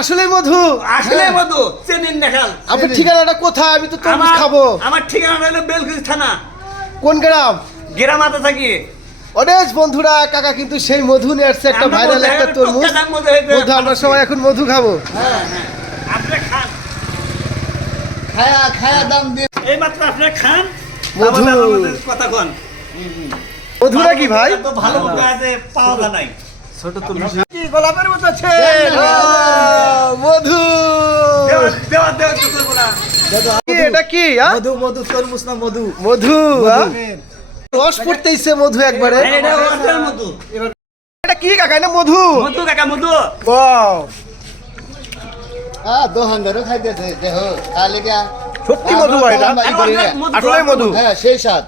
আসলে মধু, আসলে মধু চেনেন না খাল। আপনার ঠিকানাটা কোথায়? আমি তো তরমুজ খাবো। আমার ঠিকানা হলো বেলকুচি থানা, কোন গ্রাম? গ্রামাতে থাকি। অনেক বন্ধুরা, কাকা কিন্তু সেই মধু নিয়ে আসছে, একটা আমরা ভাইরাল মধু, একটা এখন তরমুজ। টুকটাক মধু হয়েছে। মধু আমরা সবাই এখন মধু খাবো। হ্যাঁ হ্যাঁ, আপনি খান, খায়া খায়া দাম দিয়ে এই মাত্র আপনি খান। মধু। তারপরে আমাদের কথা কন। মধু নাকি ভাই? এত ভালো মধু আছে পাওয়া যায় নাই। কি গোলাপের মতো আছে? মধু। দেওয়া দেওয়া দেওয়া তো করবো না। কি এটা কি? হ্যাঁ? মধু মধু তরমুজ না মধু মধু। হ্যাঁ? রস পড়তেইছে মধু একবারে। এই এটা ওটার মধু। এটা কি কাকা? এটা মধু। মধু কাকা মধু। ওয়াও, দোকানদারও খাইতেছে দেখো তাহলে কি সত্যি মধু হয় এটা? আর অনেক মধু। আসলে মধু। হ্যাঁ সেই স্বাদ